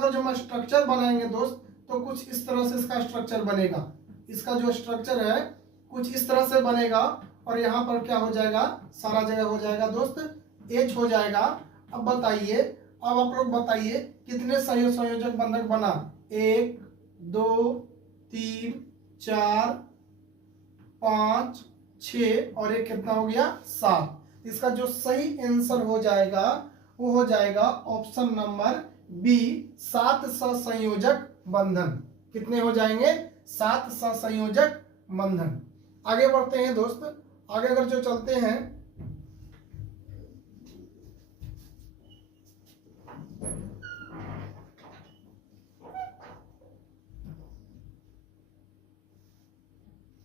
अगर जो हम स्ट्रक्चर बनाएंगे दोस्त तो कुछ इस तरह से इसका स्ट्रक्चर बनेगा। इसका जो स्ट्रक्चर है कुछ इस तरह से बनेगा और यहाँ पर क्या हो जाएगा, सारा जगह हो जाएगा दोस्त एच हो जाएगा। अब बताइए, अब आप लोग बताइए कितने संयोजक बंधक बना, 1 2 3 4 5 6 और एक कितना हो गया 7। इसका जो सही आंसर हो जाएगा वो हो जाएगा ऑप्शन नंबर बी, 7 सहसंयोजक बंधन। कितने हो जाएंगे, 7 सहसंयोजक बंधन। आगे बढ़ते हैं दोस्त, आगे अगर जो चलते हैं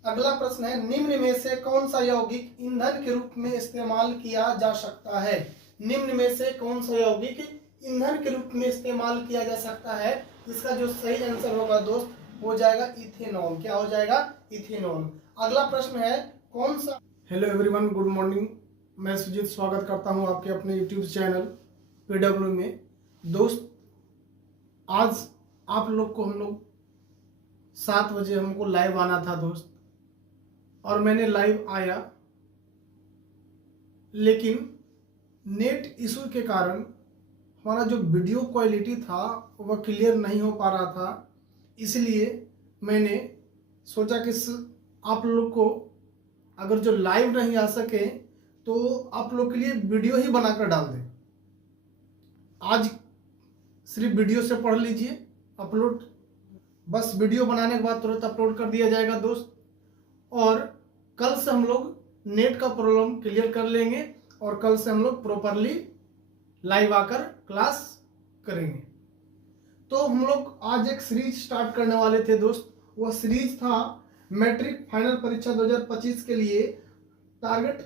अगला प्रश्न है, निम्न में से कौन सा यौगिक ईंधन के रूप में इस्तेमाल किया जा सकता है। निम्न में से कौन सा यौगिक ईंधन के रूप में इस्तेमाल किया जा सकता है। इसका जो सही आंसर होगा दोस्त हो जाएगा इथेनॉल। क्या हो जाएगा, इथेनॉल। अगला प्रश्न है, कौन सा। Hello everyone, good morning. मैं सुजीत स्वागत करता हूं आपके अपने यूट्यूब चैनल पीडब्ल्यू में। दोस्त आज आप लोग को हम लोग 7 बजे हमको लाइव आना था दोस्त, और मैंने लाइव आया, लेकिन नेट इशू के कारण हमारा जो वीडियो क्वालिटी था वह क्लियर नहीं हो पा रहा था। इसलिए मैंने सोचा कि आप लोग को अगर जो लाइव नहीं आ सके तो आप लोग के लिए वीडियो ही बनाकर डाल दें। आज सिर्फ वीडियो से पढ़ लीजिए, अपलोड बस वीडियो बनाने के बाद तुरंत अपलोड कर दिया जाएगा दोस्त। और कल से हम लोग नेट का प्रॉब्लम क्लियर कर लेंगे और कल से हम लोग प्रॉपरली लाइव आकर क्लास करेंगे। तो हम लोग आज एक सीरीज स्टार्ट करने वाले थे दोस्त। वह सीरीज था मैट्रिक फाइनल परीक्षा 2025 के लिए टारगेट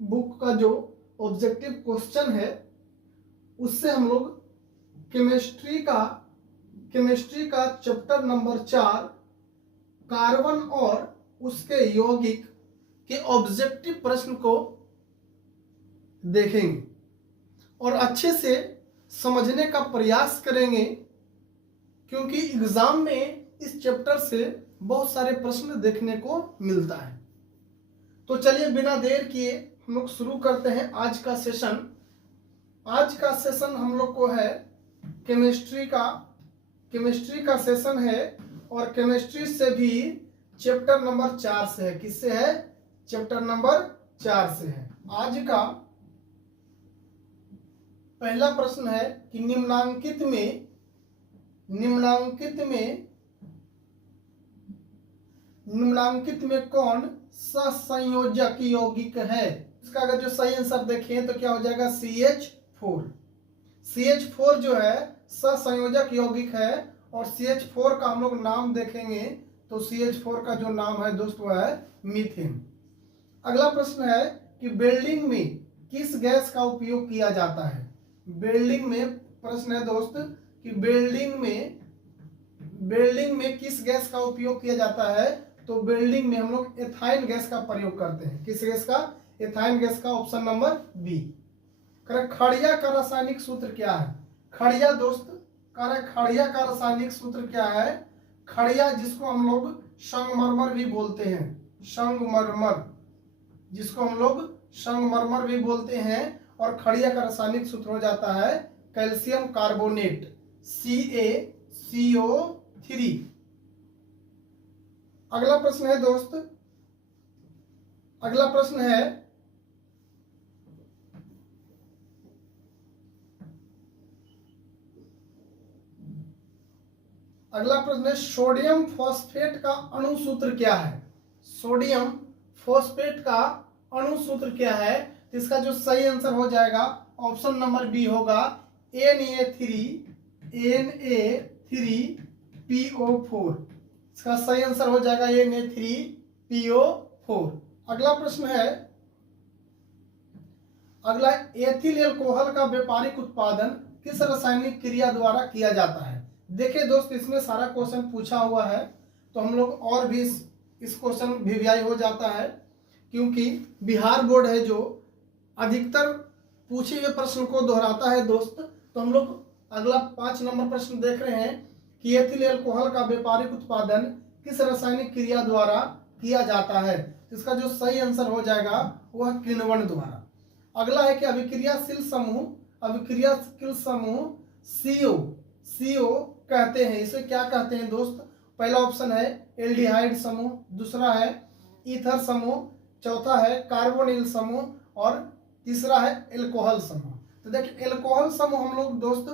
बुक का जो ऑब्जेक्टिव क्वेश्चन है उससे हम लोग केमिस्ट्री का चैप्टर नंबर 4 कार्बन और उसके यौगिक के ऑब्जेक्टिव प्रश्न को देखेंगे और अच्छे से समझने का प्रयास करेंगे, क्योंकि एग्जाम में इस चैप्टर से बहुत सारे प्रश्न देखने को मिलता है। तो चलिए बिना देर किए हम लोग शुरू करते हैं आज का सेशन। आज का सेशन हम लोग को है केमिस्ट्री का सेशन है, और केमिस्ट्री से भी चैप्टर नंबर 4 से है। किससे है, चैप्टर नंबर 4 से है। आज का पहला प्रश्न है कि निम्नांकित में कौन सहसंयोजक यौगिक है। इसका अगर जो सही आंसर देखें तो क्या हो जाएगा, CH4। CH4 जो है सहसंयोजक यौगिक है, और CH4 का हम लोग नाम देखेंगे तो CH4 का जो नाम है दोस्त वो है मीथेन। अगला प्रश्न है कि वेल्डिंग में किस गैस का उपयोग किया जाता है। वेल्डिंग में प्रश्न है दोस्त कि वेल्डिंग में किस गैस का उपयोग किया जाता है। तो वेल्डिंग में हम लोग एथाइन गैस का प्रयोग करते हैं। किस गैस का, एथाइन गैस का। Option number B. खड़िया का रासायनिक सूत्र क्या है। खड़िया दोस्त खड़िया का रासायनिक सूत्र क्या है। खड़िया जिसको हम लोग संगमरमर भी बोलते हैं, संगमरमर जिसको हम लोग संगमरमर भी बोलते हैं, और खड़िया का रासायनिक सूत्र हो जाता है कैल्शियम कार्बोनेट, CaCO3। अगला प्रश्न है दोस्त, अगला प्रश्न है सोडियम फॉस्फेट का अणु सूत्र क्या है। सोडियम फॉस्फेट का अणु सूत्र क्या है। तो इसका जो सही आंसर हो जाएगा ऑप्शन नंबर बी होगा Na3PO4। इसका सही आंसर हो जाएगा Na3PO4। अगला प्रश्न है, अगला एथिल एल्कोहल का व्यापारिक उत्पादन किस रासायनिक क्रिया द्वारा किया जाता है। देखिए दोस्त इसमें सारा क्वेश्चन पूछा हुआ है, तो हम लोग और भी इस क्वेश्चन भिवियाई हो जाता है, क्योंकि बिहार बोर्ड है जो अधिकतर पूछे हुए प्रश्न को दोहराता है दोस्त। तो हम लोग अगला 5 नंबर प्रश्न देख रहे हैं कि एथिल एल्कोहल का व्यापारिक उत्पादन किस रासायनिक क्रिया द्वारा किया जाता है। इसका जो सही आंसर हो जाएगा वह किण्वन द्वारा। अगला है कि अभिक्रियाशील समूह CO कहते हैं, इसे क्या कहते हैं दोस्त। पहला ऑप्शन है एल्डिहाइड समूह, दूसरा है ईथर समूह, चौथा है कार्बोनिल समूह और तीसरा है एल्कोहल समूह। तो देखिए एल्कोहल समूह हम लोग दोस्त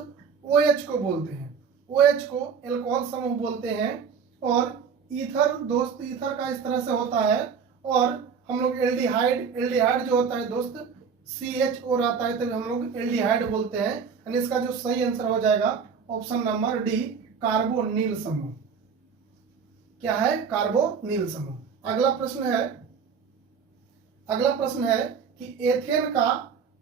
OH को बोलते हैं, OH को एल्कोहल समूह बोलते हैं। और ईथर दोस्त, ईथर का इस तरह से होता है। और हम लोग एल्डिहाइड जो होता है दोस्त CHO रहता है, तभी हम लोग एल्डिहाइड बोलते हैं। यानी इसका जो सही आंसर हो जाएगा ऑप्शन नंबर डी, कार्बोनिल समूह। क्या है? कार्बोनिल समूह। अगला प्रश्न है कि एथेन का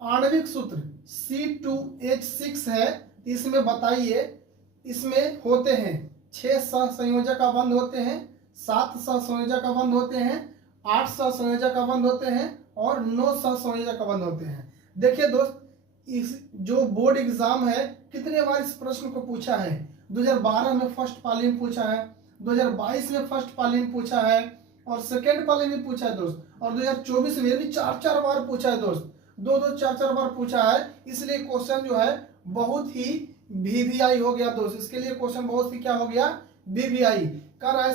आणविक सूत्र C2H6 है। इसमें बताइए, इसमें होते हैं 6 सहसंयोजक बंध होते हैं, 7 सहसंयोजक बंध होते हैं, 8 सहसंयोजक बंध होते हैं और 9 सहसंयोजक बंध होते हैं। देखिए दोस्त, इस जो बोर्ड एग्जाम है कितने बार इस प्रश्न को पूछा है। 2012 में फर्स्ट पाली में पूछा है, 2022 में फर्स्ट पाली में पूछा है और सेकेंड पाली में पूछा है दोस्त, और 2024 में भी 4 बार पूछा है दोस्त, 4 बार पूछा है। इसलिए क्वेश्चन जो है बहुत ही VVI हो गया दोस्त। इसके लिए क्वेश्चन बहुत ही क्या हो गया? VVI कर रहा है।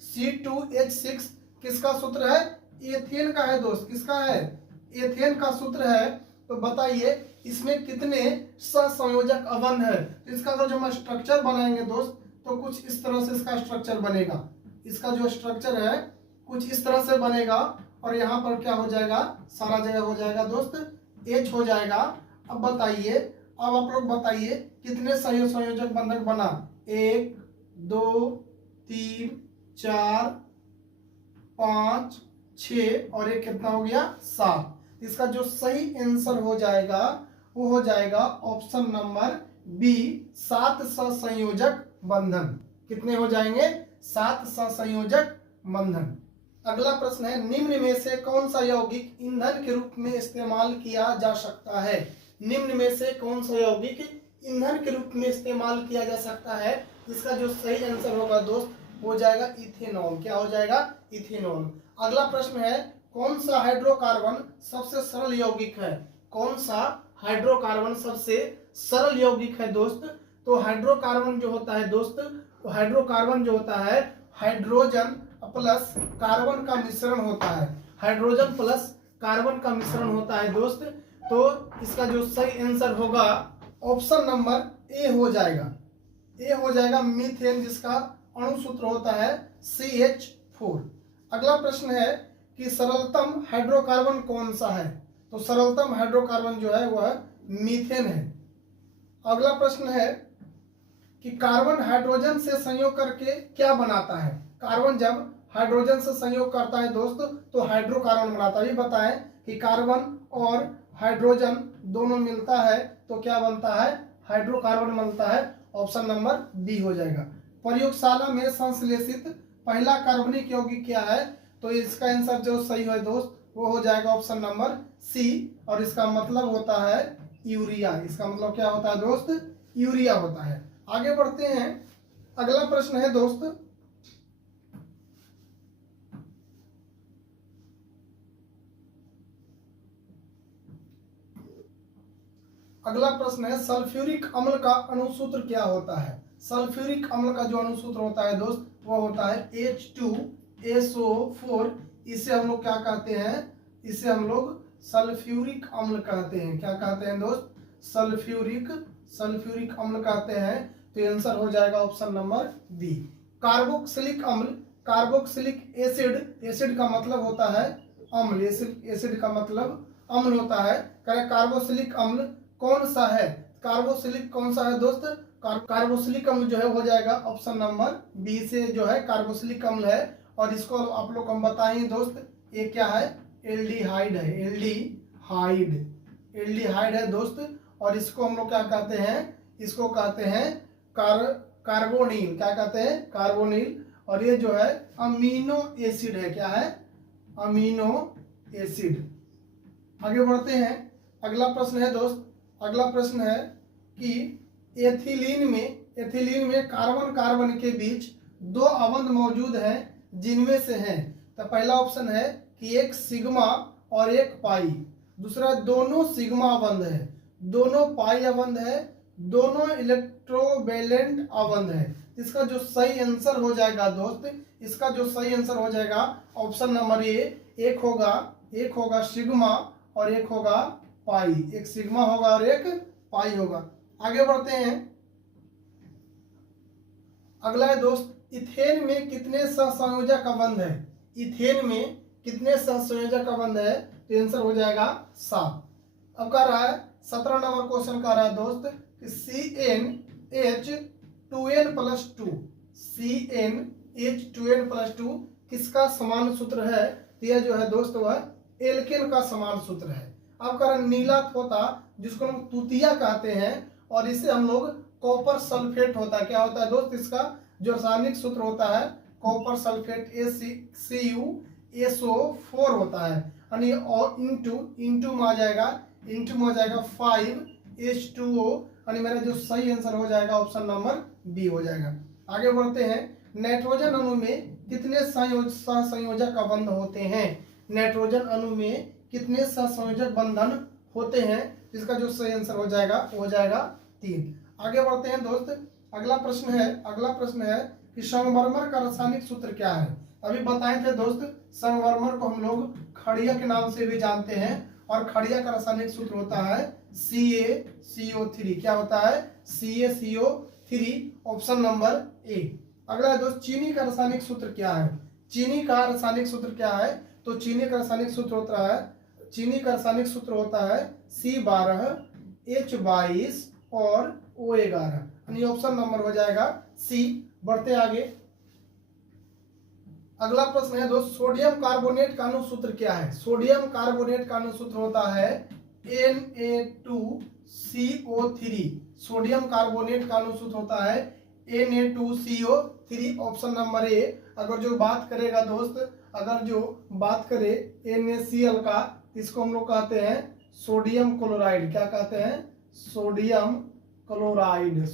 C2H6 किसका सूत्र है? एथेन का है दोस्त। किसका है? एथेन का सूत्र है। तो बताइए इसमें कितने सहसंयोजक बंध है। तो इसका अगर जो हम स्ट्रक्चर बनाएंगे दोस्त, तो कुछ इस तरह से इसका स्ट्रक्चर बनेगा। इसका जो स्ट्रक्चर है कुछ इस तरह से बनेगा और यहाँ पर क्या हो जाएगा? सारा जगह हो जाएगा दोस्त H हो जाएगा। अब बताइए, अब आप लोग बताइए कितने संयोजक बंधक बना? 1 2 3 4 5 6 और एक कितना हो गया? 7। इसका जो सही आंसर हो जाएगा वो हो जाएगा ऑप्शन नंबर बी, 7 सहसंयोजक बंधन। कितने हो जाएंगे? 7 सहसंयोजक बंधन। अगला प्रश्न है निम्न में से कौन सा यौगिक ईंधन के रूप में इस्तेमाल किया जा सकता है। निम्न में से कौन सा यौगिक ईंधन के रूप में इस्तेमाल किया जा सकता है। इसका जो सही आंसर होगा दोस्त हो जाएगा इथेनॉल। क्या हो जाएगा? इथेनॉल। अगला प्रश्न है कौन सा हाइड्रोकार्बन सबसे सरल यौगिक है। कौन सा हाइड्रोकार्बन सबसे सरल यौगिक है दोस्त। तो हाइड्रोकार्बन जो होता है दोस्त, तो हाइड्रोकार्बन जो होता है हाइड्रोजन प्लस कार्बन का मिश्रण होता है। हाइड्रोजन प्लस कार्बन का मिश्रण होता है दोस्त। तो इसका जो सही आंसर होगा ऑप्शन नंबर ए हो जाएगा। ए हो जाएगा मीथेन, जिसका अणु सूत्र होता है CH4। अगला प्रश्न है कि सरलतम हाइड्रोकार्बन कौन सा है। तो सरलतम हाइड्रोकार्बन जो है वह मीथेन है। अगला प्रश्न है कि कार्बन हाइड्रोजन से संयोग करके क्या बनाता है। कार्बन जब हाइड्रोजन से संयोग करता है दोस्त तो हाइड्रोकार्बन बनाता है। ये बताएं कि कार्बन और हाइड्रोजन दोनों मिलता है तो क्या बनता है? हाइड्रोकार्बन बनता है। ऑप्शन नंबर बी हो जाएगा। प्रयोगशाला में संश्लेषित पहला कार्बनिक यौगिक क्या है। तो इसका आंसर जो सही है दोस्त वो हो जाएगा ऑप्शन नंबर सी, और इसका मतलब होता है यूरिया। इसका मतलब क्या होता है दोस्त? यूरिया होता है। आगे बढ़ते हैं। अगला प्रश्न है दोस्त, अगला प्रश्न है सल्फ्यूरिक अम्ल का अणुसूत्र क्या होता है। सल्फ्यूरिक अम्ल का जो अणुसूत्र होता है दोस्त वो होता है H2SO4। इसे हम लोग क्या कहते हैं? इसे हम लोग सल्फ्यूरिक अम्ल कहते हैं। क्या कहते हैं दोस्त? सल्फ्यूरिक अम्ल कहते हैं। तो आंसर हो जाएगा ऑप्शन नंबर बी, कार्बोक्सिलिक अम्ल। कार्बोक्सिलिक एसिड का मतलब होता है अम्ल। एसिड का मतलब अम्ल होता है। कार्बोक्सिलिक अम्ल कौन सा है? कार्बोक्सिलिक कौन सा है दोस्त? कार्बोक्सिलिक अम्ल जो है हो जाएगा ऑप्शन नंबर बी से जो है कार्बोक्सिलिक अम्ल है। और इसको आप लोग हम बताएं दोस्त, ये क्या है? एल्डिहाइड है। एल्डिहाइड है दोस्त। और इसको हम लोग क्या कहते हैं? इसको कहते हैं कार्बोनिल। क्या कहते हैं? कार्बोनिल। और ये जो है अमीनो एसिड है। क्या है? Amino acid. आगे बढ़ते हैं। अगला प्रश्न है दोस्त, अगला प्रश्न है कि एथिलीन में कार्बन कार्बन के बीच दो अबंध मौजूद हैं जिनमें से हैं। तो पहला ऑप्शन है कि एक सिग्मा और एक पाई। दूसरा दोनों सिग्मा अबंध है, दोनों पाई अबंध है, दोनों इलेक्ट्रोवैलेंट अबंध है। इसका जो सही आंसर हो जाएगा दोस्त, इसका जो सही आंसर हो जाएगा ऑप्शन नंबर ए, एक होगा सिग्मा और एक होगा पाई। एक सिग्मा होगा और एक पाई होगा। आगे बढ़ते हैं। अगला है दोस्त, इथेन में कितने सहसंयोजक अबंध है? इथेन में कितने सहसंयोजक अबंध है? तो आंसर हो जाएगा 7। अब कह रहा है 17 नंबर क्वेश्चन कह रहा है दोस्त कि CnH2n+2 CnH2n+2 किसका समान सूत्र है? तो यह जो है दोस्त वह एल्केन का समान सूत्र है। अब कह रहा है नीला तोता, जिसको हम तूतिया कहते हैं, और इसे हम लोग कॉपर सल्फेट होता है। क्या होता है दोस्त? इसका जो रासायनिक सूत्र होता है कॉपर सल्फेट CuSO4 होता है। यानी और इंटू में आ जाएगा 5H2O। यानी मेरा जो सही आंसर हो जाएगा ऑप्शन नंबर बी हो जाएगा। आगे बढ़ते हैं। नाइट्रोजन अणु में कितने सहसंयोजक बंधन होते हैं? नाइट्रोजन अणु में कितने सहसंयोजक बंधन होते हैं? जिसका जो सही आंसर हो जाएगा वो हो जाएगा 3। आगे बढ़ते हैं दोस्त। अगला प्रश्न है कि संगमरमर का रासायनिक सूत्र क्या है? अभी बताए थे दोस्त, संगमरमर को हम लोग खड़िया के नाम से भी जानते हैं, और खड़िया का रासायनिक सूत्र होता है CaCO3। क्या होता है? CaCO3, option number A. अगला है दोस्त, चीनी का रासायनिक सूत्र क्या है? चीनी का रासायनिक सूत्र क्या है? तो चीनी का रासायनिक सूत्र होता है C12H22 और O11। यानी ऑप्शन नंबर हो जाएगा सी। बढ़ते आगे। अगला प्रश्न है दोस्त, सोडियम कार्बोनेट का अणुसूत्र क्या है? सोडियम कार्बोनेट का अणुसूत्र होता है Na2CO3। सोडियम कार्बोनेट का अणुसूत्र होता है Na2CO3, ऑप्शन नंबर ए। अगर जो बात करेगा दोस्त, अगर जो बात करे NaCl का, इसको हम लोग कहते हैं सोडियम क्लोराइड। क्या कहते हैं? सोडियम क्लोराइड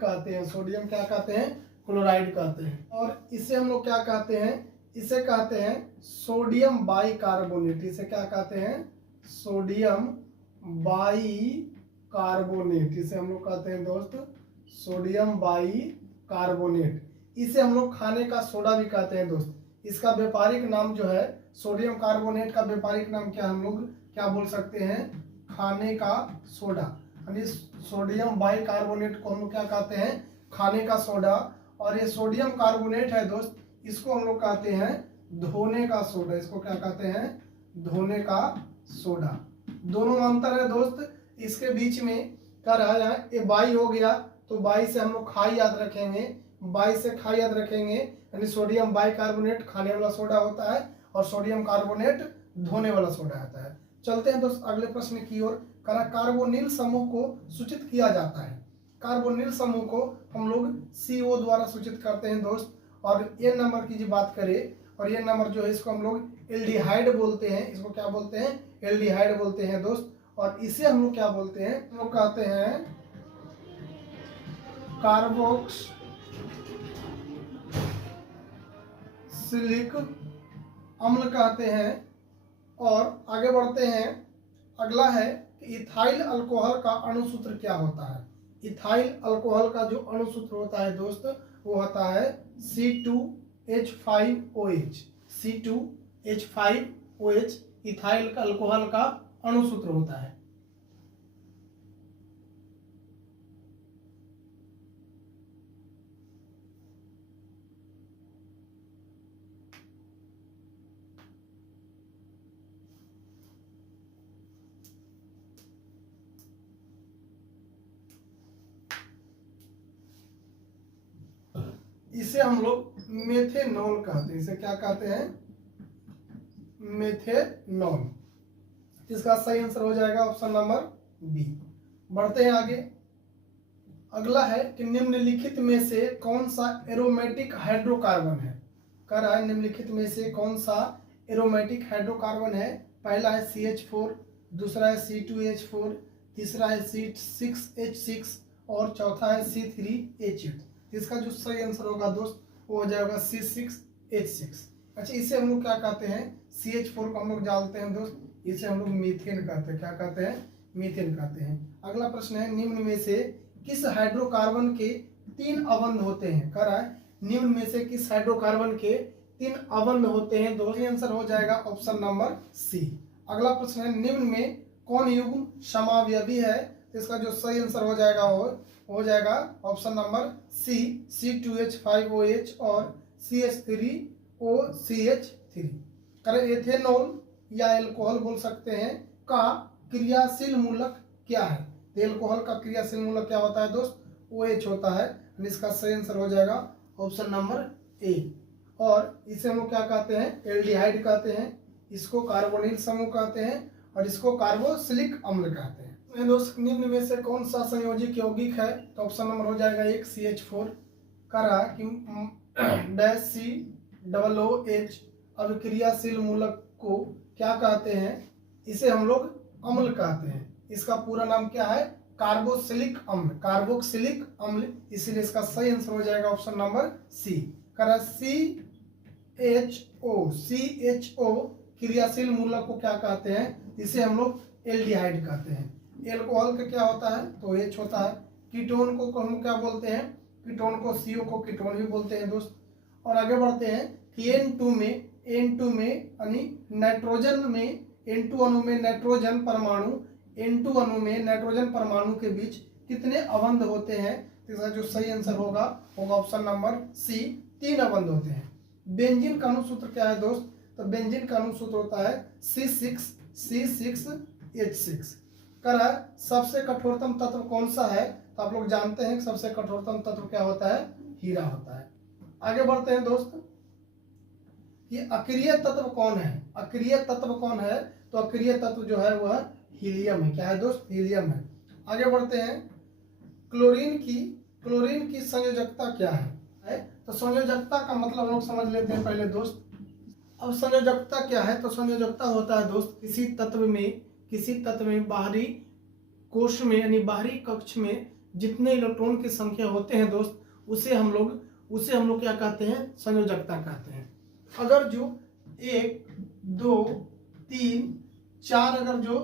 कहते हैं। सोडियम क्या कहते हैं? क्लोराइड कहते हैं। और इसे हम लोग क्या कहते हैं? इसे कहते हैं सोडियम बाइकार्बोनेट। इसे क्या कहते हैं? Sodium bicarbonate. इसे हम लोग कहते हैं दोस्त सोडियम बाइकार्बोनेट। इसे हम लोग खाने का सोडा भी कहते हैं दोस्त। इसका व्यापारिक नाम जो है सोडियम कार्बोनेट का व्यापारिक नाम क्या हम लोग क्या बोल सकते हैं? खाने का सोडा। यानी सोडियम बाइकार्बोनेट को हम लोग क्या कहते हैं? खाने का सोडा। और ये सोडियम कार्बोनेट है दोस्त, इसको हम लोग कहते हैं धोने का सोडा। इसको क्या कहते हैं? धोने का सोडा। दोनों में अंतर है दोस्त। इसके बीच में क्या रहा है? ये बाई हो गया, तो बाई से हम लोग खाई याद रखेंगे। यानी सोडियम बाइकार्बोनेट खाने वाला सोडा होता है और सोडियम कार्बोनेट धोने वाला सोडा होता है। चलते हैं दोस्त अगले प्रश्न की ओर। कार्बोनिल समूह को सूचित किया जाता है। कार्बोनिल समूह को हम लोग CO द्वारा सूचित करते हैं दोस्त। और ये नंबर की जो बात करें, और ये नंबर जो है इसको हम लोग एल्डिहाइड बोलते हैं। इसको क्या बोलते हैं? एल्डिहाइड बोलते हैं दोस्त। और इसे हम लोग क्या बोलते हैं? हम लोग कहते हैं कार्बोक्सिलिक अम्ल कहते हैं। और आगे बढ़ते हैं। अगला है कि इथाइल अल्कोहल का अणुसूत्र क्या होता है? इथाइल अल्कोहल का जो अणुसूत्र होता है दोस्त वो होता है C2H5OH। C2H5OH इथाइल अल्कोहल का अणुसूत्र होता है। इसे हम लोग मेथेनॉल कहते हैं। इसे क्या कहते हैं? मेथेनॉल। इसका सही आंसर हो जाएगा ऑप्शन नंबर बी। बढ़ते हैं आगे। अगला है कि निम्नलिखित में से कौन सा एरोमेटिक हाइड्रोकार्बन है? कह रहा है निम्नलिखित में से कौन सा एरोमेटिक हाइड्रोकार्बन है? पहला है CH4, दूसरा है C2H4, तीसरा है C6H6 और चौथा है C3H8। इसका जो सही आंसर होगा दोस्त वो हो जाएगा C6H6। अच्छा, इसे हम लोग क्या कहते हैं, CH4 को हम लोग जानते हैं दोस्त, इसे हम लोग मीथेन कहते हैं। क्या कहते हैं, मीथेन कहते हैं। अगला प्रश्न है, निम्न में से किस हाइड्रोकार्बन के 3 अवंध होते हैं। कह रहा है निम्न में से किस हाइड्रोकार्बन के 3 अवंध होते हैं। दोनों आंसर हो जाएगा ऑप्शन नंबर सी। अगला प्रश्न है, निम्न में कौन युग्म समावयवी है। तो इसका जो सही आंसर हो जाएगा वो हो जाएगा ऑप्शन नंबर सी, C2H5OH और CH3OCH3। करें एथेनॉल या एल्कोहल बोल सकते हैं का क्रियाशील मूलक क्या है। तो एल्कोहल का क्रियाशील मूलक क्या होता है दोस्त, OH होता है। इसका सही आंसर हो जाएगा ऑप्शन नंबर ए। और इसे हम लोग क्या कहते हैं, एल्डिहाइड कहते हैं, इसको कार्बोनिल समूह कहते हैं और इसको कार्बोक्सिलिक अम्ल कहते हैं। दोस्त निम्न में से कौन सा संयोजिक यौगिक है। तो ऑप्शन नंबर हो जाएगा 1 CH4। कह रहा कि -COOH अभिक्रियाशील मूलक को क्या कहते हैं। इसे हम लोग अम्ल कहते हैं। इसका पूरा नाम क्या है, कार्बोक्सिलिक अम्ल, कार्बोक्सिलिक अम्ल। इसीलिए इसका सही आंसर हो जाएगा ऑप्शन नंबर सी। कह रहा CHO क्रियाशील मूलक को क्या कहते हैं, इसे हम लोग एल्डिहाइड कहते हैं। एल्कोहल का क्या होता है, तो H होता है। कीटोन को हम क्या बोलते हैं, कीटोन को CO को कीटोन भी बोलते हैं दोस्त। और आगे बढ़ते हैं कि N2 में यानी नाइट्रोजन में N2 अणु में नाइट्रोजन परमाणु N2 अणु में नाइट्रोजन परमाणु के बीच कितने अवंध होते हैं। तो इसका जो सही आंसर होगा ऑप्शन नंबर सी, 3 अवंध होते हैं। बेंजीन का अणुसूत्र क्या है दोस्त, तो बेंजीन का अणुसूत्र होता है C6H6। कह रहा है सबसे कठोरतम तत्व कौन सा है। तो आप लोग जानते हैं कि सबसे कठोरतम तत्व क्या होता है, हीरा होता है। आगे बढ़ते हैं दोस्त कि अक्रिय तत्व कौन है। अक्रिय तत्व कौन है, तो अक्रिय तत्व जो है वह हीलियम है। क्या है दोस्त, हीलियम है। आगे बढ़ते हैं, क्लोरीन की संयोजकता क्या है। तो संयोजकता का मतलब हम लोग समझ लेते हैं पहले दोस्त। अब संयोजकता क्या है, तो संयोजकता होता है दोस्त किसी तत्व में बाहरी कोश में यानी बाहरी कक्ष में जितने इलेक्ट्रॉन की संख्या होते हैं दोस्त, उसे हम लोग क्या कहते हैं, संयोजकता कहते हैं। अगर जो 1 2 3 4 अगर जो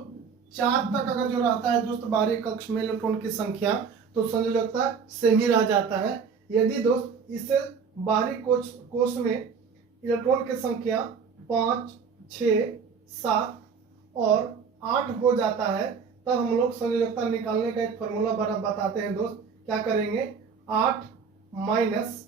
4 तक अगर जो रहता है दोस्त बाहरी कक्ष में इलेक्ट्रॉन की संख्या, तो संयोजकता सेम ही रह जाता है। यदि दोस्त इससे बाहरी कोश में इलेक्ट्रॉन की संख्या 5 6 7 और 8 हो जाता है, तब हम लोग संयोजकता निकालने का एक फॉर्मूला बताते हैं दोस्त। क्या करेंगे, 8 माइनस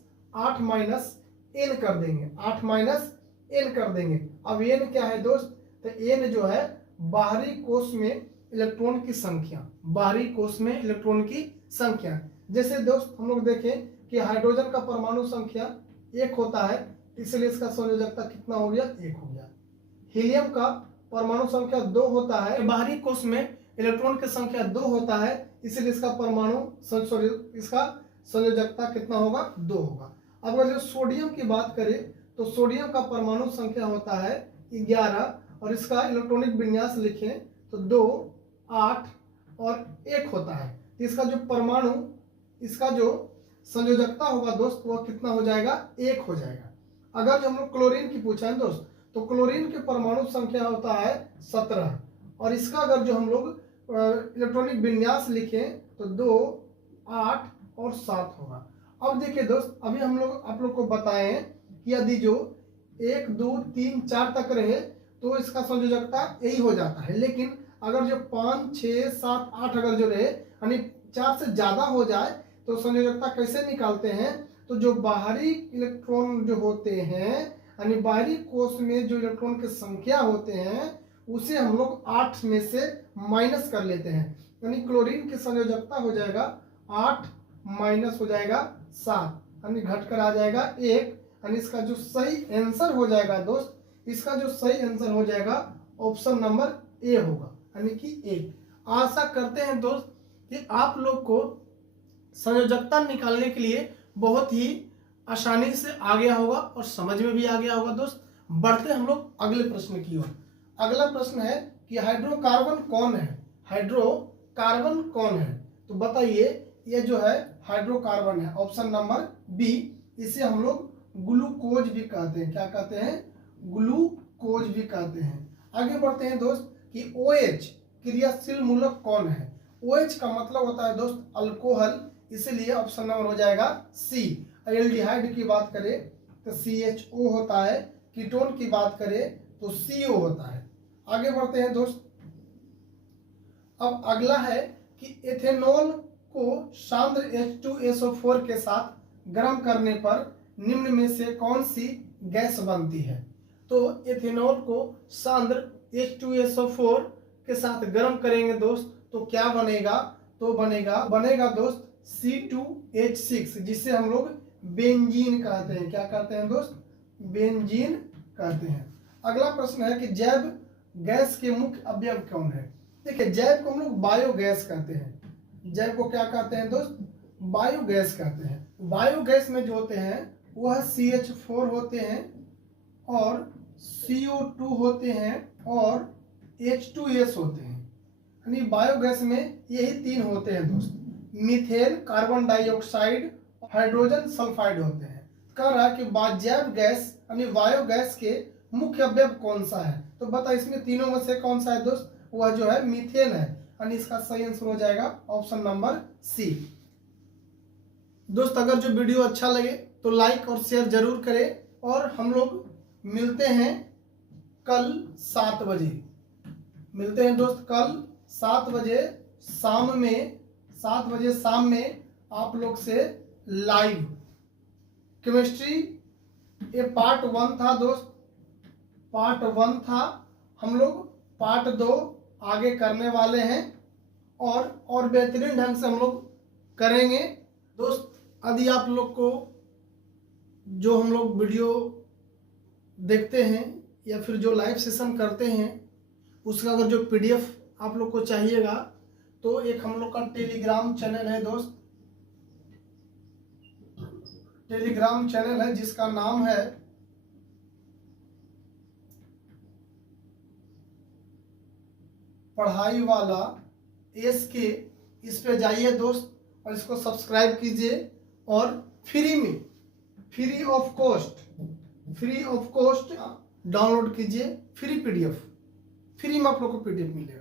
n कर देंगे, 8 माइनस n कर देंगे। अब n क्या है दोस्त, तो n जो है बाहरी कोश में इलेक्ट्रॉन की संख्या, बाहरी कोश में इलेक्ट्रॉन की संख्या। जैसे दोस्त हम लोग देखें कि हाइड्रोजन का परमाणु संख्या 1 होता है, इसलिए इसका संयोजकता कितना हो गया, 1 हो गया। हीलियम का परमाणु संख्या 2 होता है, बाहरी कोश में इलेक्ट्रॉन की संख्या 2 होता है, इसलिए इसका इसका संयोजकता कितना होगा, 2 होगा। अब अगर जो सोडियम की बात करें, तो सोडियम का परमाणु संख्या होता है 11 और इसका इलेक्ट्रॉनिक विन्यास लिखें तो 2 8 और 1 होता है। इसका जो परमाणु, इसका जो संयोजकता होगा दोस्त वह कितना हो जाएगा, 1 हो जाएगा। अगर जो हम लोग क्लोरीन की पूछा है दोस्त, तो क्लोरीन के परमाणु संख्या होता है 17 और इसका अगर जो हम लोग इलेक्ट्रॉनिक विन्यास लिखें तो 2 8 और 7 होगा। अब देखिए दोस्त, अभी हम लोग आप लोग को बताएं कि यदि जो 1 2 3 4 तक रहे तो इसका संयोजकता यही हो जाता है, लेकिन अगर जो 5 6 7 8 अगर जो रहे यानी 4 से ज्यादा हो जाए तो संयोजकता कैसे निकालते हैं, तो जो बाहरी इलेक्ट्रॉन जो होते हैं यानी बाहरी कोश में जो इलेक्ट्रॉन की संख्या होते हैं उसे हम लोग 8 में से माइनस कर लेते हैं, यानी क्लोरीन की संयोजकता हो जाएगा 8 माइनस हो जाएगा 7 यानी घटकर आ जाएगा 1, यानी इसका जो सही आंसर हो जाएगा दोस्त, इसका जो सही आंसर हो जाएगा ऑप्शन नंबर ए होगा, यानी कि 1। आशा करते हैं दोस्त कि आप लोग को संयोजकता निकालने के लिए बहुत ही आसानी से आ गया होगा और समझ में भी आ गया होगा दोस्त। बढ़ते हम लोग अगले प्रश्न की ओर। अगला प्रश्न है कि हाइड्रोकार्बन कौन है, हाइड्रोकार्बन कौन है। तो बताइए ये जो है हाइड्रोकार्बन है, ऑप्शन नंबर बी। इसे हम लोग ग्लूकोज भी कहते हैं। क्या कहते हैं? ग्लूकोज भी कहते हैं। आगे बढ़ते हैं दोस्त कि OH क्रियाशील मूलक कौन है। OH का मतलब होता है दोस्त अल्कोहल, इसलिए ऑप्शन नंबर हो जाएगा सी। एल्डिहाइड की बात करें तो CHO होता है, कीटोन की बात करें तो CO होता है। आगे बढ़ते हैं दोस्त। अब अगला है कि एथेनॉल को सांद्र H2SO4 के साथ गर्म करने पर निम्न में से कौन सी गैस बनती है। तो एथेनॉल को सांद्र H2SO4 के साथ गर्म करेंगे दोस्त तो क्या बनेगा, तो बनेगा दोस्त C2H6, जिसे हम लोग बेंजीन कहते हैं। क्या कहते हैं दोस्त? बेंजीन कहते हैं। अगला प्रश्न है कि जैव गैस के मुख्य अवयव कौन है। देखिए जैव को हम लोग बायोगैस कहते हैं। जैव को क्या कहते हैं दोस्त? बायोगैस कहते हैं। बायोगैस में जो होते हैं वह CH4 होते हैं और CO2 होते हैं और H2S होते हैं। यानी बायोगैस में यही तीन होते हैं दोस्त, methane, carbon dioxide, hydrogen sulphide होते हैं। कह रहा है कि जैव गैस यानी बायोगैस के मुख्य अवयव कौन सा है। तो बता इसमें तीनों में से कौन सा है दोस्त? वह जो है मीथेन है, यानी इसका सही आंसर हो जाएगा ऑप्शन नंबर सी। दोस्त अगर जो वीडियो अच्छा लगे तो लाइक और शेयर जरूर करें और हम लोग मिलते हैं कल 7 बजे। मिलते हैं दोस्त कल 7 बजे शाम में आप लोग से लाइव। केमिस्ट्री ये पार्ट 1 था दोस्त, पार्ट 1 था। हम लोग पार्ट 2 आगे करने वाले हैं और बेहतरीन ढंग से हम लोग करेंगे दोस्त। यदि आप लोग को जो हम लोग वीडियो देखते हैं या फिर जो लाइव सेशन करते हैं उसका अगर जो PDF आप लोग को चाहिएगा तो एक हम लोग का टेलीग्राम चैनल है दोस्त, टेलीग्राम चैनल है जिसका नाम है पढ़ाई वाला SK। इस पे जाइए दोस्त और इसको सब्सक्राइब कीजिए और फ्री में, फ्री ऑफ कॉस्ट डाउनलोड कीजिए। फ्री PDF, फ्री में आप लोग को PDF मिलेगा।